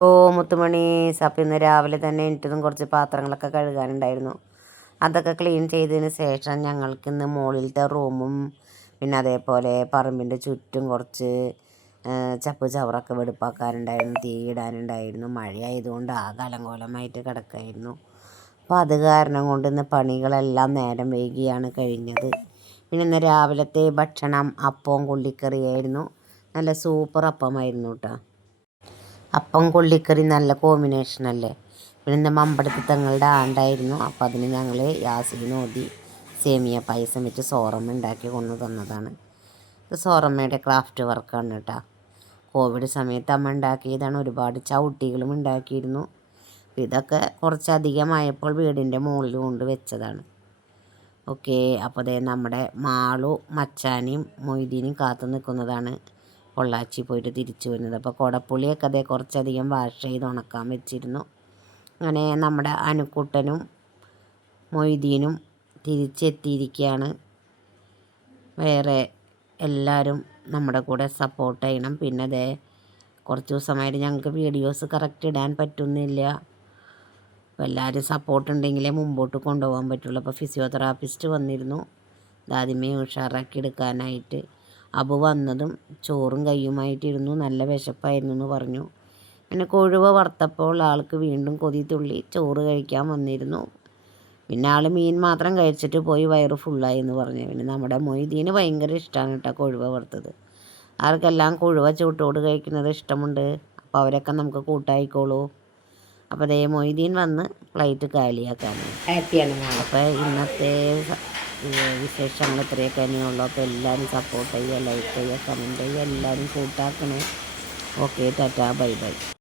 ഓ മുത്തുമണി അപ്പം ഇന്ന് രാവിലെ തന്നെ എനിക്കതും കുറച്ച് പാത്രങ്ങളൊക്കെ കഴുകാനുണ്ടായിരുന്നു. അതൊക്കെ ക്ലീൻ ചെയ്തതിന് ശേഷം ഞങ്ങൾക്ക് ഇന്ന് മുകളിലത്തെ റൂമും പിന്നെ അതേപോലെ പറമ്പിന്റെ ചുറ്റും കുറച്ച് ചപ്പ് ചവറൊക്കെ വെടുപ്പാക്കാനുണ്ടായിരുന്നു തീ ഇടാനുണ്ടായിരുന്നു. മഴയായതുകൊണ്ട് ആകെ അലങ്കോലമായിട്ട് കിടക്കായിരുന്നു. അപ്പോൾ അത് കാരണം കൊണ്ട് ഇന്ന് പണികളെല്ലാം നേരം വൈകിയാണ് കഴിഞ്ഞത്. പിന്നെ ഇന്ന് രാവിലത്തെ ഭക്ഷണം അപ്പവും കൊള്ളിക്കറിയായിരുന്നു നല്ല സൂപ്പർ അപ്പമായിരുന്നു കേട്ടോ അപ്പം കൊള്ളിക്കറി നല്ല കോമ്പിനേഷൻ അല്ലേ? പിന്നെ എന്റെ മമ്പടത്ത് തങ്ങളുടെ ആണ്ടായിരുന്നു. അപ്പം അതിന് ഞങ്ങൾ യാസീൻ ഓതി സേമിയ പായസം വെച്ച് സോറമ്മ ഉണ്ടാക്കി കൊണ്ടു തന്നതാണ്. ഇത് സോറമ്മയുടെ ക്രാഫ്റ്റ് വർക്കാണ് കേട്ടോ. കോവിഡ് സമയത്ത് അമ്മ ഉണ്ടാക്കിയതാണ്. ഒരുപാട് ചവിട്ടികളും ഉണ്ടാക്കിയിരുന്നു. ഇതൊക്കെ കുറച്ചധികമായപ്പോൾ വീടിന്റെ മുകളിൽ കൊണ്ട് വെച്ചതാണ്. ഓക്കെ അപ്പോൾ അതേ നമ്മുടെ മാളു മച്ചാനിയും മൊയ്തീനും കാത്തു നിൽക്കുന്നതാണ്. പൊള്ളാച്ചി പോയിട്ട് തിരിച്ചു വരുന്നത്. അപ്പോൾ കുടപ്പുളിയൊക്കെ അതേ കുറച്ചധികം വാഷ് ചെയ്ത് ഉണക്കാൻ വെച്ചിരുന്നു. അങ്ങനെ നമ്മുടെ അനുക്കുട്ടനും മൊയ്തീനും തിരിച്ചെത്തിയിരിക്കുകയാണ്. വേറെ എല്ലാവരും നമ്മുടെ കൂടെ സപ്പോർട്ട് ചെയ്യണം. പിന്നെ അതേ കുറച്ച് ദിവസമായിട്ട് ഞങ്ങൾക്ക് വീഡിയോസ് കറക്റ്റ് ഇടാൻ പറ്റുന്നില്ല. അപ്പോൾ എല്ലാവരും സപ്പോർട്ട് ഉണ്ടെങ്കിലേ മുമ്പോട്ട് കൊണ്ടുപോകാൻ പറ്റുള്ളൂ. അപ്പോൾ ഫിസിയോതെറാപ്പിസ്റ്റ് വന്നിരുന്നു. ആദ്യമേ ഉഷാറാക്കി എടുക്കാനായിട്ട്. അബു വന്നതും ചോറും കയ്യുമായിട്ടിരുന്നു. നല്ല വിശപ്പായിരുന്നു എന്ന് പറഞ്ഞു. പിന്നെ കൊഴുവ വറുത്തപ്പോൾ ആൾക്ക് വീണ്ടും കൊതി തുള്ളി ചോറ് കഴിക്കാൻ വന്നിരുന്നു. പിന്നെ ആൾ മീൻ മാത്രം കഴിച്ചിട്ട് പോയി വയറ് ഫുള്ളായി എന്ന് പറഞ്ഞു. പിന്നെ നമ്മുടെ മൊയ്തീന് ഭയങ്കര ഇഷ്ടമാണ് കേട്ടോ കൊഴുവ വറുത്തത്. ആർക്കെല്ലാം കൊഴുവ ചൂട്ടോട് കഴിക്കുന്നത് ഇഷ്ടമുണ്ട്? അപ്പോൾ അവരൊക്കെ നമുക്ക് കൂട്ടായിക്കോളൂ. അപ്പോൾ അതേ മൊയ്തീൻ വന്ന് ഫ്ലൈറ്റ് കാലിയാക്കാൻ ഹാപ്പിയാണ് അപ്പോൾ ഇന്നത്തെ വിശേഷങ്ങൾ ഇത്രയൊക്കെ തന്നെയുള്ളൂ അപ്പോൾ എല്ലാവരും സപ്പോർട്ട് ചെയ്യുക ലൈക്ക് ചെയ്യുക കമന്റ് ചെയ്യുക എല്ലാവരും കൂട്ടാക്കണേ. Okay tata bye bye